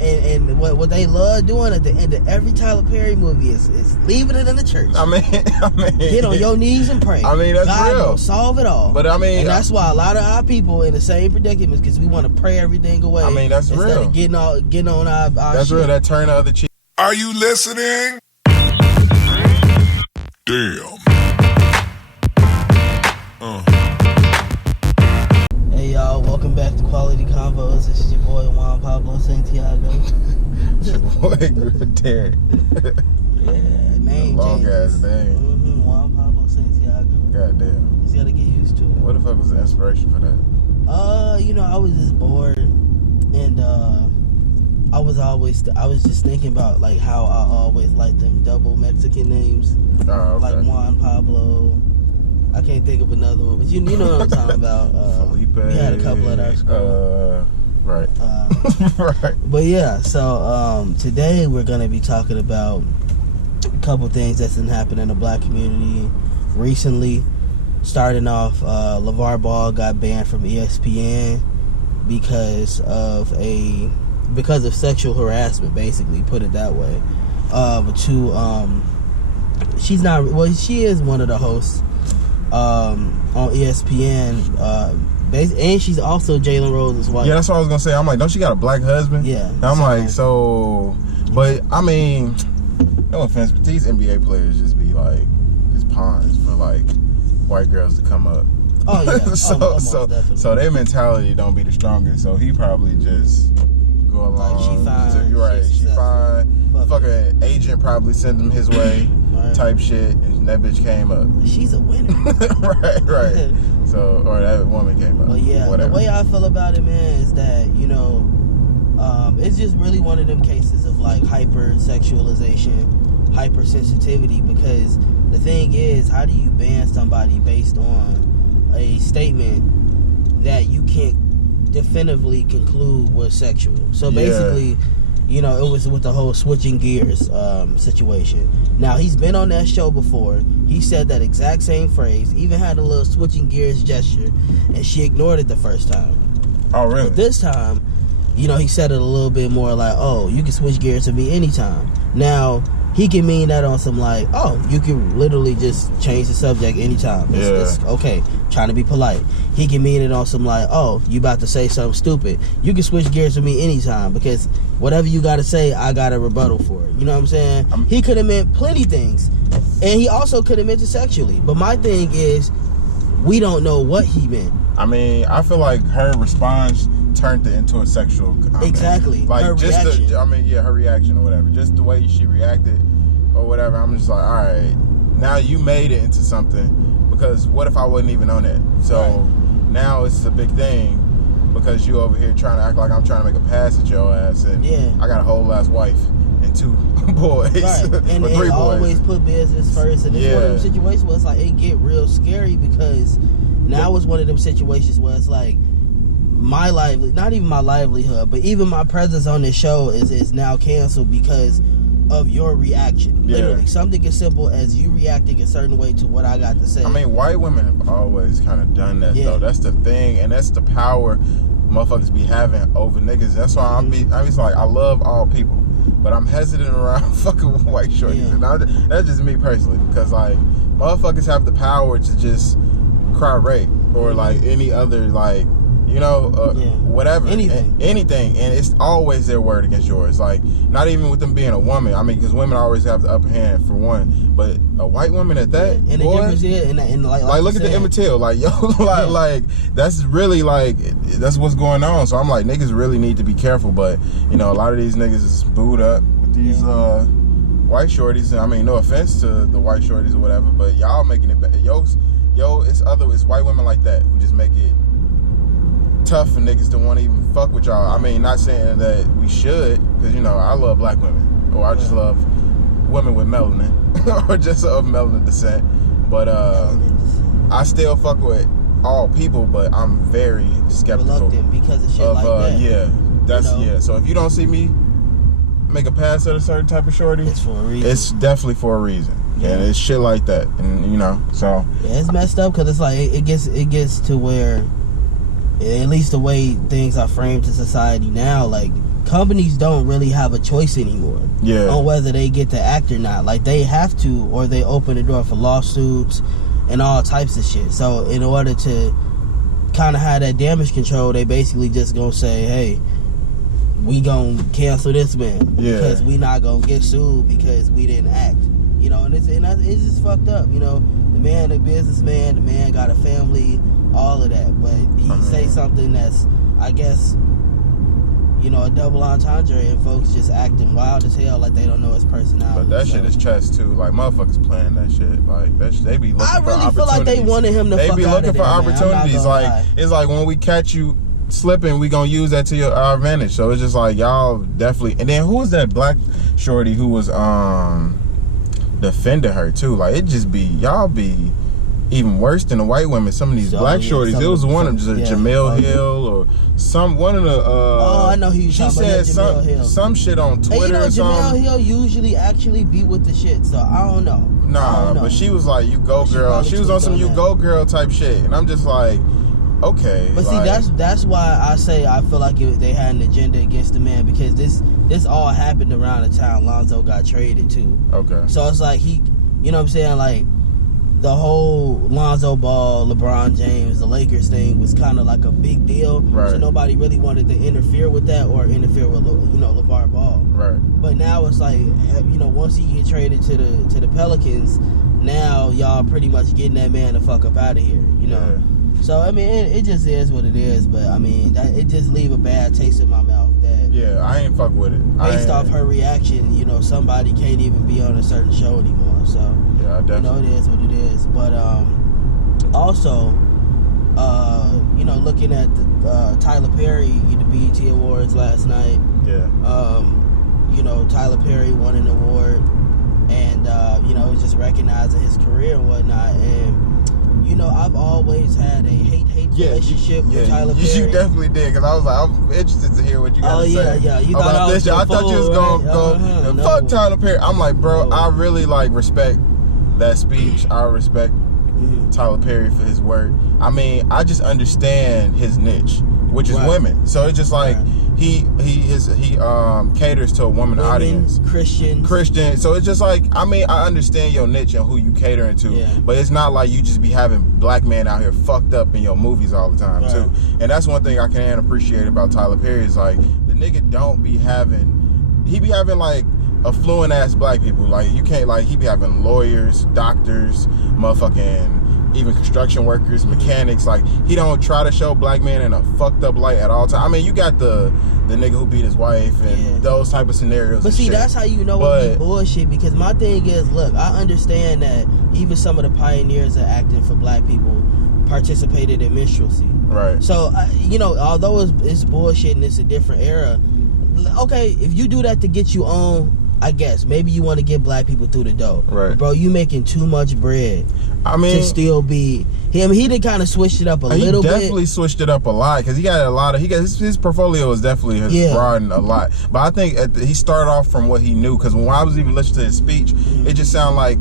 And what they love doing at the end of every Tyler Perry movie is leaving it in the church. I mean, get on your knees and pray. I mean, that's God real. will solve it all. But I mean, and that's why a lot of our people in the same predicaments because we want to pray everything away. I mean, that's instead real. Of getting on our that's shit. real. That turn the other cheek. Are you listening? Damn. Hey y'all, welcome back to Quality Konvos. This is your boy Juan Pablo Santiago. Boy, Derek. Yeah, name long changes. ass name. Juan Pablo Santiago. Goddamn. Just gotta get used to it. What the fuck was the inspiration for that? I was just bored, and I was just thinking about like how I always like them double Mexican names, Oh, okay. like Juan Pablo. I can't think of another one, but you know what I'm talking about. Felipe. We had a couple at our school. Right. Right. But yeah, so today we're gonna be talking about a couple things that's been happening in the black community recently. Starting off, Lavar Ball got banned from ESPN because of sexual harassment, basically, put it that way. She is one of the hosts on ESPN, and she's also Jalen Rose's wife. Yeah, that's what I was gonna say. I'm like, don't she got a black husband? Yeah. But I mean, no offense, but these NBA players just be like, just pawns for like white girls to come up. Oh yeah. So their mentality don't be the strongest. So he probably just go along. Like she fine. You're right. She fine. Fuck Fucking agent probably sent him his way. Right. Type shit, and that bitch came up. She's a winner. right. So, or that woman came up. But yeah, whatever. The way I feel about it, man, is that it's just really one of them cases of like hypersexualization, hypersensitivity. Because the thing is, how do you ban somebody based on a statement that you can't definitively conclude was sexual? So basically. It was with the whole switching gears situation. Now, he's been on that show before. He said that exact same phrase, even had a little switching gears gesture, and she ignored it the first time. Oh, really? But this time, he said it a little bit more like, oh, you can switch gears with me anytime. Now, he can mean that on some like, oh, you can literally just change the subject anytime. It's okay, trying to be polite. He can mean it on some like, oh, you about to say something stupid. You can switch gears with me anytime because whatever you got to say, I got a rebuttal for it. You know what I'm saying? He could have meant plenty things. And he also could have meant it sexually. But my thing is, we don't know what he meant. I mean, I feel like her response turned it into a sexual comment. Exactly. Like her just reaction. her reaction or whatever. Just the way she reacted or whatever. I'm just like, all right, now you made it into something because what if I wasn't even on it? So now it's a big thing because you over here trying to act like I'm trying to make a pass at your ass and I got a whole ass wife and 2 boys. Right. And or 3 boys. Always put business first. And it's one of them situations where it's like it get real scary because now it's one of them situations where it's like my not even my livelihood, but even my presence on this show is now canceled because of your reaction. Literally, something as simple as you reacting a certain way to what I got to say. I mean, white women have always kind of done that though. That's the thing, and that's the power motherfuckers be having over niggas. That's why I'm just like, I love all people, but I'm hesitant around fucking with white shorties. And that's just me personally, because like motherfuckers have the power to just cry rape or like any other like whatever, anything, and it's always their word against yours. Like, not even with them being a woman. I mean, because women always have the upper hand for one, but a white woman at that, and boy, the difference and like look at the Emmett Till, like like that's really like that's what's going on. So I'm like, niggas really need to be careful. But a lot of these niggas is booed up with these white shorties. And I mean, no offense to the white shorties or whatever, but y'all making it better. It's white women like that who just make it tough for niggas to want to even fuck with y'all. I mean, not saying that we should, because I love black women, or I just love women with melanin, or just of melanin descent. But I still fuck with all people, but I'm very skeptical. Reluctant because of shit like that. So if you don't see me make a pass at a certain type of shorty, it's for a reason. It's definitely for a reason. Yeah. And it's shit like that, and so it's messed up because it's like it gets to where, at least the way things are framed to society now, like companies don't really have a choice anymore on whether they get to act or not. Like, they have to, or they open the door for lawsuits and all types of shit. So in order to kind of have that damage control, they basically just gonna say, hey, we gonna cancel this man because we not gonna get sued because we didn't act. You know, and it's just fucked up. You know, the man a businessman, the man got a family, all of that, but he say something that's, I guess, you know, a double entendre, and folks just acting wild as hell like they don't know his personality. But that shit is chess too. Like, motherfuckers playing that shit. Like, that shit, they be looking for opportunities. I really feel like they wanted him to fuck out of there. They be looking for opportunities. Like, it's like when we catch you slipping, we gonna use that to our advantage. So it's just like, y'all definitely. And then who was that black shorty who was defending her too? Like, it just be, y'all be even worse than the white women. Some of these black shorties. It was one of them, Jamel Hill or one of the. I know who you talking about. She said some shit on Twitter. And you know, or something. Jamel Hill usually actually be with the shit, so I don't know. Nah, but she was like, "You go, girl." She was on some "You go, girl" type shit, and I'm just like, okay. But like, see, that's why I say I feel like they had an agenda against the man, because this all happened around the time Lonzo got traded too. Okay. So it's like you know what I'm saying, like, the whole Lonzo Ball, LeBron James, the Lakers thing was kind of like a big deal. Right. So nobody really wanted to interfere with that or interfere with, you know, LeVar Ball. Right. But now it's like, you know, once he get traded to the Pelicans, now y'all pretty much getting that man the fuck up out of here, you know. Yeah. So I mean, it just is what it is. But I mean, it just leave a bad taste in my mouth. That I ain't fuck with it. Based off her reaction, you know, somebody can't even be on a certain show anymore. So yeah, definitely. You know, it is what it is. But also, you know, looking at the Tyler Perry, the BET Awards last night. Yeah. You know, Tyler Perry won an award, and you know, it's just recognizing his career and whatnot. And you know, I've always had a hate relationship with Tyler Perry. You definitely did, because I was like, I'm interested to hear what you got to say. You thought this shit. I thought you was going to fuck Tyler Perry. I'm like, bro, I really like respect that speech. I respect Tyler Perry for his work. I mean, I just understand his niche, which is women. So it's just like he caters to a woman audience, Christian. So it's just like, I mean, I understand your niche and who you catering to, but it's not like you just be having black men out here fucked up in your movies all the time too. And that's one thing I can appreciate about Tyler Perry is like, the nigga don't be having, he be having like affluent ass black people. Like, you can't, like, he be having lawyers, doctors, motherfucking even construction workers, mechanics. Like, he don't try to show black men in a fucked up light at all times. I mean, you got the nigga who beat his wife and those type of scenarios. But see, that's how you know it be bullshit, because my thing is, look, I understand that even some of the pioneers of acting for black people participated in minstrelsy. Right. So, you know, although it's bullshit and it's a different era, okay, if you do that to get you on, I guess maybe you want to get black people through the door. Right. But bro, you making too much bread. I mean, to still be him. He did kind of switched it up a little bit. He definitely switched it up a lot, because he got a lot of. His portfolio is definitely broadened a lot. But I think he started off from what he knew, because when I was even listening to his speech, it just sounded like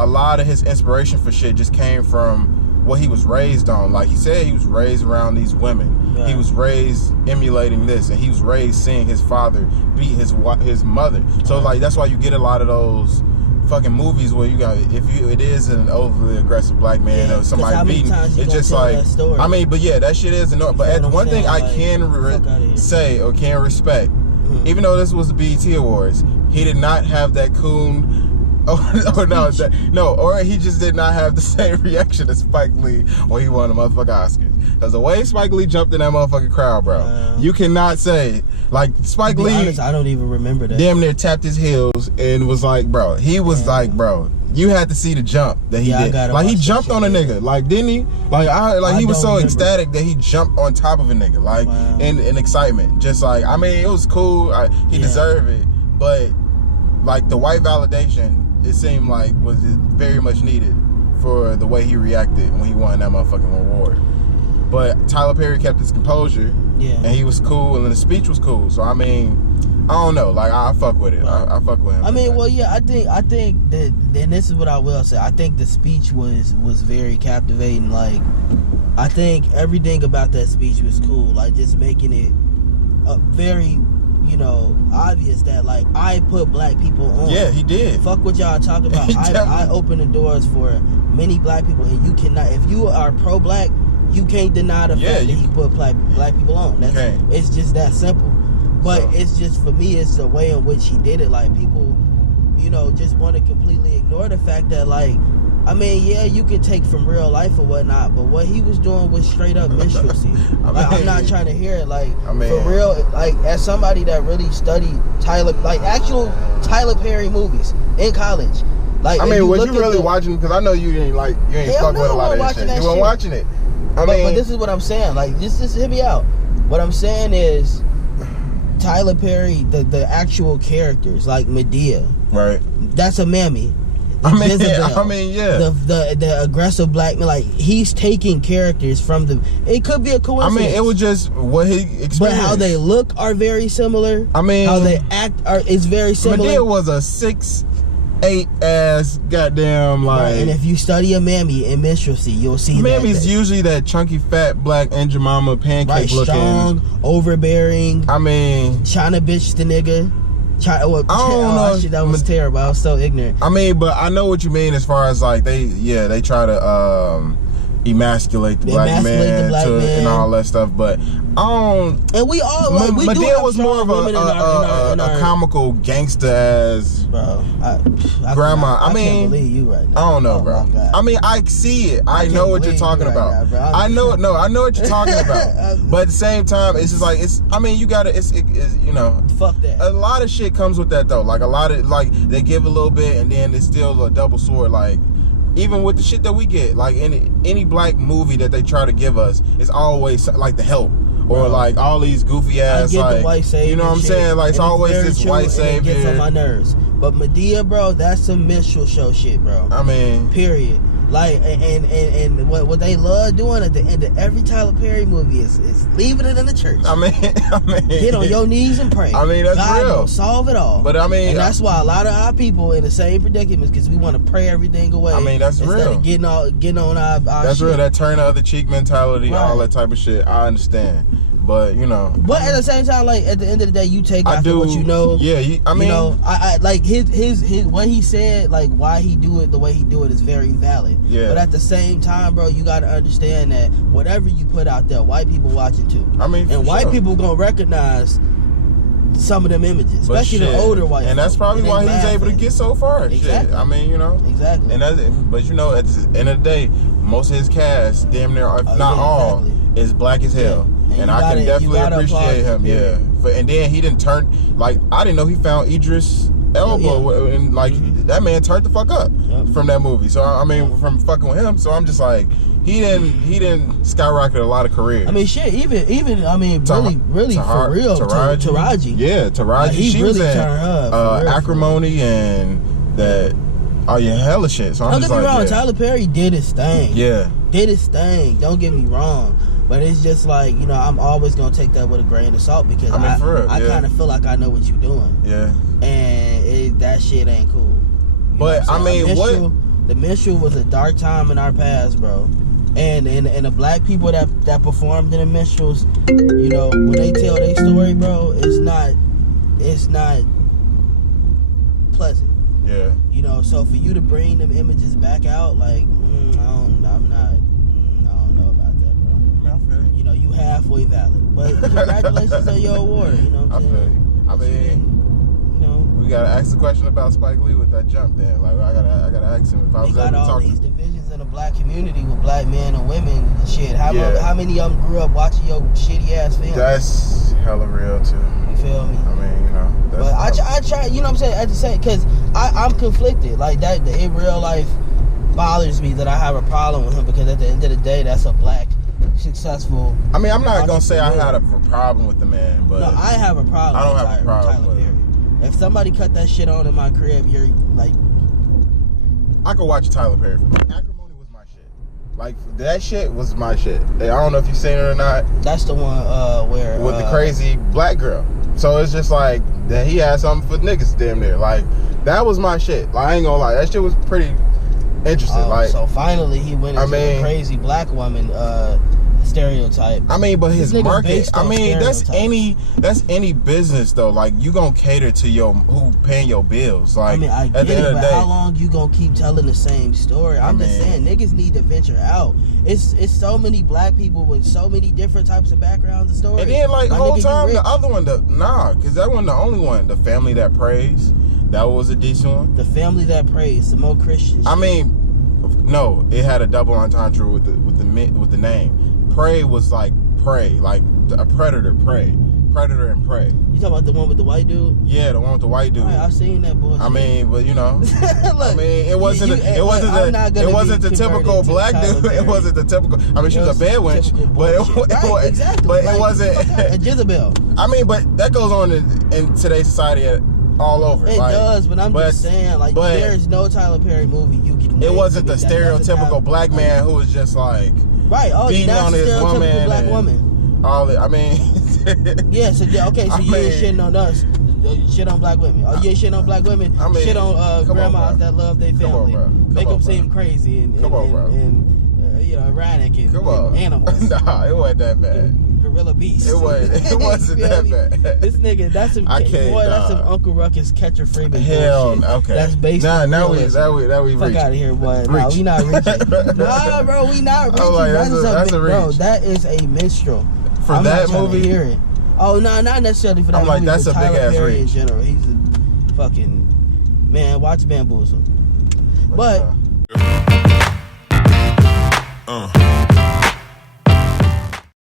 a lot of his inspiration for shit just came from what he was raised on. Like, he said he was raised around these women. Yeah. He was raised emulating this, and he was raised seeing his father beat his mother. So like, that's why you get a lot of those fucking movies where you got, it is an overly aggressive black man or somebody beating. It's just like, I mean, but yeah, that shit is annoying. But one thing I can say or can respect, even though this was the BET Awards, he did not have that coon. Or he just did not have the same reaction as Spike Lee when he won the motherfucking Oscars. Because the way Spike Lee jumped in that motherfucking crowd, bro, you cannot say, like, Spike Lee, honest, I don't even remember that. Damn near tapped his heels and was like, bro, he was like, bro, you had to see the jump that he did. Like, he jumped on a nigga, like, didn't he? Like, he was so ecstatic that he jumped on top of a nigga, like, in excitement. Just like, I mean, it was cool. He deserved it, but like, the white validation, it seemed like was very much needed for the way he reacted when he won that motherfucking award. But Tyler Perry kept his composure, and he was cool, and the speech was cool. So I mean, I don't know, like, I fuck with it. I fuck with him. I mean, well, yeah, I think that, and this is what I will say, I think the speech was very captivating. Like, I think everything about that speech was cool. Like, just making it a very, you know, obvious that like I put black people on. Yeah, he did. Fuck what y'all talking about. I open the doors for many black people, and you cannot. If you are pro-black, you can't deny the fact that he put black people on. It's just that simple. But it's just, for me, it's the way in which he did it. Like, people, you know, just want to completely ignore the fact that, like, I mean, yeah, you can take from real life or whatnot, but what he was doing was straight up minstrelsy. I'm not trying to hear it. Like, for real, like, as somebody that really studied actual Tyler Perry movies in college. Like, I mean, was you really watching? Because I know you ain't fuck with a lot of this shit. You weren't watching it. But this is what I'm saying. Like, just hear me out. What I'm saying is, Tyler Perry, the actual characters, like Medea. Right. That's a mammy. Yeah. The aggressive black man, like, he's taking characters from them. It could be a coincidence. I mean, it was just what he experienced. But how they look are very similar. I mean, how they act is very similar. Medea was a 6'8" ass goddamn, like. Right, and if you study a mammy in minstrelsy, you'll see mammy's usually that chunky, fat, black Aunt Jemima pancake looking, strong, overbearing. I mean, trying to bitch the nigga. I don't know. Shit, that was terrible. I was so ignorant. I mean, but I know what you mean as far as like they try to emasculate the black man and all that stuff, but and we all like, we Medea was more of a comical gangster ass grandma. I mean, can't believe you right now. I don't know, bro. I mean, I see it. I know what you're talking about. I know what you're talking about. But at the same time, it's just like you gotta. It's you know. Fuck that. A lot of shit comes with that though. Like a lot of they give a little bit and then it's still a double sword. Like, even with the shit that we get, like any black movie that they try to give us, it's always like The Help or like all these goofy ass, like, the white savior, you know what I'm saying? Like, it's always this white savior. It gets on my nerves. But Medea, bro, that's some minstrel show shit, bro. I mean, period. Like, and what they love doing at the end of every Tyler Perry movie is leaving it in the church. I mean, get on your knees and pray. I mean, that's God real. Will solve it all. But I mean, and that's why a lot of our people in the same predicaments, because we want to pray everything away. I mean, that's instead real. Of getting on our that's shit. Real. That turn the other cheek mentality, all that type of shit. I understand. But you know, but at the same time, like, at the end of the day, you take after what you know. Yeah, I mean, you know, I like his what he said, like why he do it the way he do it is very valid. Yeah. But at the same time, bro, you gotta understand that whatever you put out there, white people watching too. I mean, and white people gonna recognize some of them images, especially the older white. And that's probably why he's able to get so far. Exactly. Shit. I mean, you know. Exactly. And but you know, at the end of the day, most of his cast, damn near, if not all, is black as hell. Yeah. And I can definitely appreciate him, yeah. And then he didn't turn, like, I didn't know he found Idris Elba, and like, that man turned the fuck up from that movie. So I mean, from fucking with him. So I'm just like, he didn't skyrocket a lot of careers. I mean, shit, even I mean, really for real, Taraji. Yeah, Taraji. She was in Acrimony and that. Oh yeah, hella shit. So I'm don't just get me like, wrong, Tyler Perry did his thing. Yeah, did his thing. Don't get me wrong. But it's just like, you know, I'm always gonna take that with a grain of salt because I kind of feel like I know what you're doing. Yeah. And that shit ain't cool. But I mean, the minstrel was a dark time in our past, bro. And the black people that performed in the minstrels, you know, when they tell their story, bro, it's not pleasant. Yeah. You know, so for you to bring them images back out, like, I don't know about that, bro. You know, you halfway valid, but congratulations on your award. You know what I'm saying? I mean, you know, we gotta ask the question about Spike Lee with that jump there. Like, I gotta ask him if I was able to talk. All these divisions in the black community with black men and women and shit. How many of them grew up watching your shitty ass films? That's hella real too. You feel me? I mean, you know. But I try, you know what I'm saying? At the same, because I'm conflicted. Like, that in real life bothers me that I have a problem with him, because at the end of the day, that's a black successful. I mean, I'm not gonna say I had a problem with the man, but no, I have a problem. I don't have a problem with him. If somebody cut that shit on in my crib, you're like, I could watch Tyler Perry. Acrimony was my shit. Like, that shit was my shit. I don't know if you've seen it or not. That's the one where with the crazy black girl. So it's just like that he had something for niggas damn near. Like, that was my shit. Like, I ain't gonna lie, that shit was pretty interesting. Like, so finally he went into the crazy black woman stereotype. I mean, but his This nigga market. based I on mean, that's stereotypes. any business though. Like you gonna cater to your who paying your bills. Like I mean, I at get the it, end of but the day, how long you gonna keep telling the same story? I'm just saying, niggas need to venture out. It's so many black people with so many different types of backgrounds and stories. and then like My whole nigga, time you the rich. other one, because that wasn't the only one. The Family That Prays, that was a decent one. The Family That Prays, the more Christian. I shit. mean, no, it had a double entendre with the name. Prey was like prey, like a predator, prey, predator and prey. You talking about the one with the white dude? Yeah, the one with the white dude. All right, I've seen that bullshit. I mean, but you know, Look, I mean, it wasn't the typical black dude. It wasn't the typical. I mean, she was a bad wench, but it wasn't. A Jezebel. I mean, but that goes on in today's society all over. It does, but I'm just saying, like, there's no Tyler Perry movie you can. It wasn't the stereotypical black man who was just like beating on his woman, black woman. All that. I mean, yeah. So okay, so you ain't shitting on us. Shit on black women. Oh, you ain't shitting on black women. I mean, shit on grandmas that love their family. Make them seem crazy and erratic and animals. Nah, it wasn't that bad. Gorilla beast. It wasn't that bad. This nigga, that's some that's some Uncle Ruckus Catcher Freeman Hell, bullshit. okay. That's based on now we fuck reaching. out of here, boy. Nah, we not reaching. Nah, bro, we not reaching. Like, that's a reach. Bro, that is a minstrel. For that not movie, to hear it. Oh no, not necessarily for that movie. That's a big ass Perry reach. in general. He's a fucking man. Watch Bamboozle. But